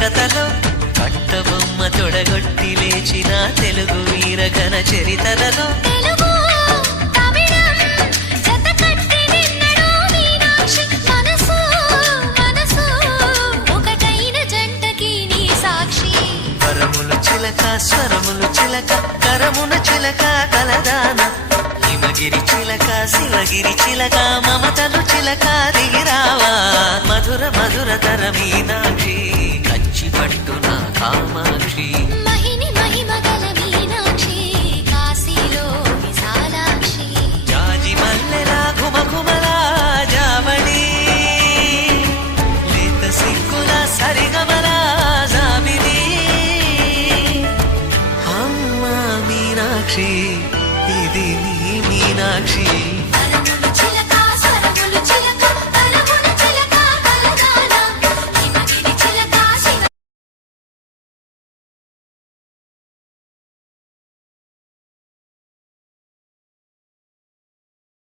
కథలో కట్టబొమ్మ తొడగొట్టి లేచిన తెలుగు వీరగణ చరితలలో తెలుగు తమిళం జతకట్టి నిన్నడు మీనాక్షి మనసు మనసు ఒకటైన జంటకి నీ సాక్షి వరములు చిలక స్వరములు చిలక కరమున చిలక కలదాన హిమగిరి చిలక శివగిరి చిలక మమతలు చిలక దిగిరావా మధుర మధుర తర మీనాక్షి